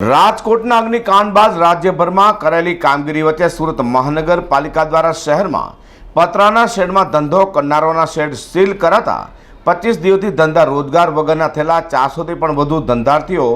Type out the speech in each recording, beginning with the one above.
રાજકોટના અગ્નિકાંડ બાદ રાજ્યભરમાં કરેલી કામગીરી વચ્ચે સુરત મહાનગરપાલિકા દ્વારા શહેરમાં પતરાના શેડમાં ધંધો કરનારોના શેડ સીલ કરાતા પચીસ દિવસથી ધંધા રોજગાર વગરના થયેલા ચારસોથી પણ વધુ ધંધાર્થીઓ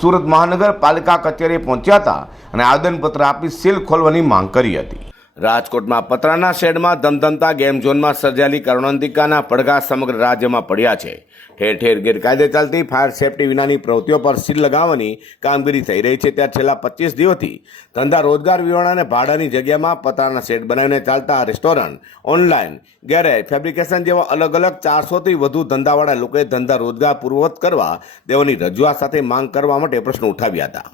સુરત મહાનગરપાલિકા કચેરી પહોંચ્યા હતા અને આવેદનપત્ર આપી સીલ ખોલવાની માંગ કરી હતી. રાજકોટમાં પતરાના શેડમાં ધમધમતા ગેમ ઝોનમાં સર્જાયેલી કરુણાંતિકાના પડઘા સમગ્ર રાજ્યમાં પડ્યા છે. ઠેર ઠેર ગેરકાયદે ચાલતી ફાયર સેફટી વિનાની પ્રવૃત્તિઓ પર સીલ લગાવવાની કામગીરી થઈ રહી છે. ત્યારે છેલ્લા પચીસ દિવસથી ધંધા રોજગાર વિહોણા અને ભાડાની જગ્યામાં પતરાના શેડ બનાવીને ચાલતા રેસ્ટોરન્ટ ઓનલાઈન, ગેરેજ, ફેબ્રિકેશન જેવા અલગ અલગ ચારસોથી વધુ ધંધાવાળા લોકોએ ધંધા રોજગાર પૂર્વવત કરવા તેઓની રજૂઆત સાથે માંગ કરવા માટે પ્રશ્નો ઉઠાવ્યા હતા.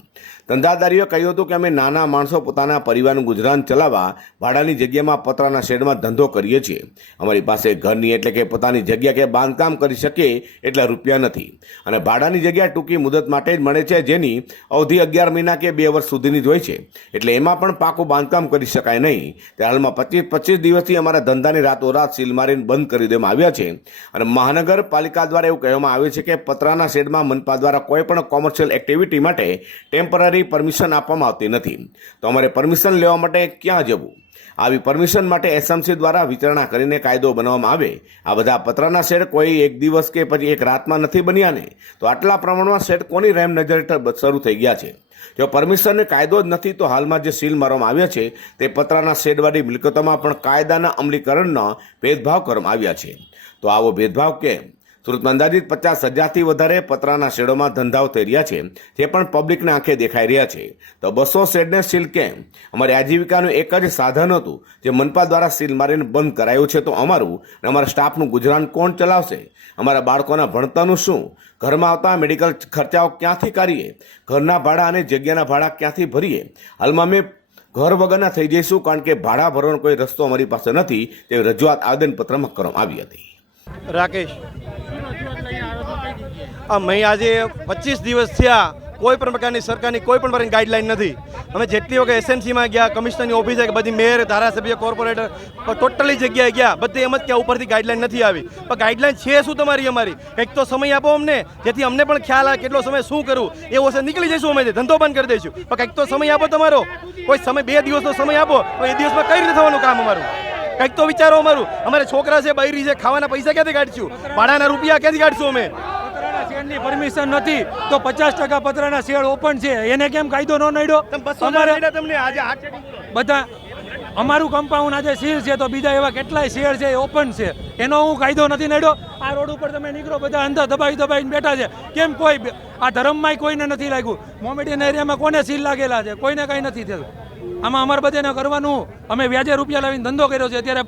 ધંધાદારીઓએ કહ્યું હતું કે અમે નાના માણસો પોતાના પરિવારનું ગુજરાન ચલાવવા ભાડાની જગ્યામાં પતરાના શેડમાં ધંધો કરીએ છીએ. અમારી પાસે ઘરની એટલે કે પોતાની જગ્યા કે બાંધકામ કરી શકીએ એટલા રૂપિયા નથી. અને ભાડાની જગ્યા ટૂંકી મુદત માટે જ મળે છે જેની અવધિ અગિયાર મહિના કે બે વર્ષ સુધીની જ હોય છે. એટલે એમાં પણ પાકું બાંધકામ કરી શકાય નહીં. ત્યારે હાલમાં પચીસ પચીસ દિવસથી અમારા ધંધાની રાતોરાત સીલ મારીને બંધ કરી દેવામાં આવ્યા છે. અને મહાનગરપાલિકા દ્વારા એવું કહેવામાં આવ્યું છે કે પતરાના શેડમાં મનપા દ્વારા કોઈ પણ કોમર્શિયલ એક્ટિવિટી માટે ટેમ્પરરી પરમિશન આપવામાં આવતી નથી. તો અમારે પરમિશન લેવા માટે ક્યાં જવું? આવી પરમિશન માટે એસએમસી દ્વારા વિચારણા કરીને કાયદો બનાવવામાં આવે. આ બધા પતરાના શેડ કોઈ એક દિવસ કે પછી એક રાતમાં નથી બન્યા ને. તો આટલા પ્રમાણમાં શેડ કોની રેમ નજર શરૂ થઈ ગયા છે? જો પરમિશનને કાયદો જ નથી, તો હાલમાં જે સીલ મારવામાં આવ્યા છે, તે પતરાના શેડવાળી મિલકતોમાં પણ કાયદાના અમલીકરણનો ભેદભાવ કરવામાં આવ્યા છે. તો આવો ભેદભાવ કેમ? સુરતમાં અંદાજિત પચાસ હજારથી વધારે પતરાના શેડોમાં ધંધાઓ થઈ રહ્યા છે, જે પણ પબ્લિકના આંખે દેખાઈ રહ્યા છે. તો બસો શેડને સીલ કેમ? અમારી આજીવિકાનું એક જ સાધન હતું, જે મનપા દ્વારા સીલ મારીને બંધ કરાયું છે તો અમારું? અને અમારા સ્ટાફનું ગુજરાન કોણ ચલાવશે? અમારા બાળકોના ભણતરનું શું? ઘરમાં આવતા મેડિકલ ખર્ચાઓ ક્યાંથી કાઢીએ? ઘરના ભાડા અને જગ્યાના ભાડા ક્યાંથી ભરીએ? હાલમાં અમે ઘર વગરના થઈ જઈશું, કારણ કે ભાડા ભરવાનો કોઈ રસ્તો અમારી પાસે નથી, તેવી રજૂઆત આવેદનપત્રમાં કરવામાં આવી હતી. રાકેશ. મેં આજે પચીસ દિવસ થયા. કોઈ પણ પ્રકારની સરકારની કોઈ પણ પ્રકારની ગાઈડલાઈન નથી. અમે જેટલી વખત એસએમસીમાં ગયા, કમિશનરની ઓફિસે કે બધી મેયર, ધારાસભ્ય કોર્પોરેટર ટોટલી જગ્યાએ ગયા. બધી એમ જ કે ઉપરથી ગાઈડલાઈન નથી આવી. પણ ગાઈડલાઈન છે શું તમારી અમારી? કંઈક તો સમય આપો અમને. જેથી અમને પણ ખ્યાલ આવે કેટલો સમય શું કરું. એ વસ્તુ નીકળી જઈશું અમે ધંધો બંધ કરી દઈશું. પણ કંઈક તો સમય આપો તમારો. કોઈ સમય, બે દિવસનો સમય આપો. તો એ દિવસમાં કઈ રીતે થવાનું કામ અમારું? કંઈક તો વિચારો અમારું. અમારે છોકરા છે બૈરી છે ખાવાના પૈસા ક્યાંથી કાઢશું? ભાડાના રૂપિયા ક્યાંથી કાઢશું અમે? પતરાના શેડની પરમિશન નથી તો પચાસ ટકા પતરાના શેડ ઓપન છે. એને કેમ કાયદો ન નડ્યો? અમારે તમને આજે બધા અમારું કમ્પાઉન્ડ આજે સીલ છે તો બીજા એવા કેટલાય શેર છે એ ઓપન છે. એનો હું કાયદો નથી નડ્યો. આ રોડ ઉપર તમે નીકળો બધા અંદર દબાઈ દબાઈને બેઠા છે. કેમ કોઈ આ ધર્મમાંય કોઈને નથી લાગ્યું. મોમેડિયન એરિયામાં કોને સીલ લાગેલા છે? કોઈને કાંઈ નથી થયું. આમાં અમારે બધાને કરવાનું. અમે વ્યાજે રૂપિયા લાવીને ધંધો કર્યો છે. અત્યારે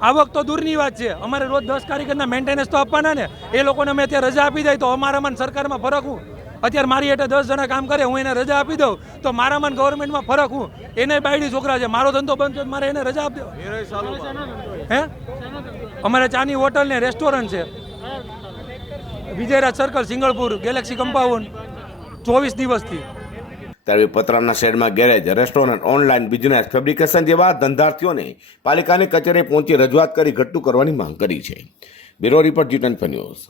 આવક તો દૂરની વાત છે. અમારે રોજ દસ કારીગરના મેન્ટેનન્સ તો આપવાના ને. એ લોકોને અમે અત્યારે રજા આપી દઈ તો અમારામાં સરકારમાં ફરક હું. અત્યારે મારી હેઠળ દસ જણા કામ કરે હું એને રજા આપી દઉં તો મારામાં ગવર્મેન્ટમાં ફરક હું. એને બાયડી છોકરા છે. મારો ધંધો બંધ છે મારે એને રજા આપી દો હે? અમારે ચાની હોટલ ને રેસ્ટોરન્ટ છે. Vijayraj circle Singalpur galaxy compound ચોવીસ દિવસથી. ત્યારે પતરાના શેડમાં garage restaurant online business fabrication જેવા ધંધાર્થીઓને પાલિકાની કચેરીએ પહોંચી રજૂઆત કરી ઘટતું કરવાની માંગ કરી છે. Bureau report G twenty news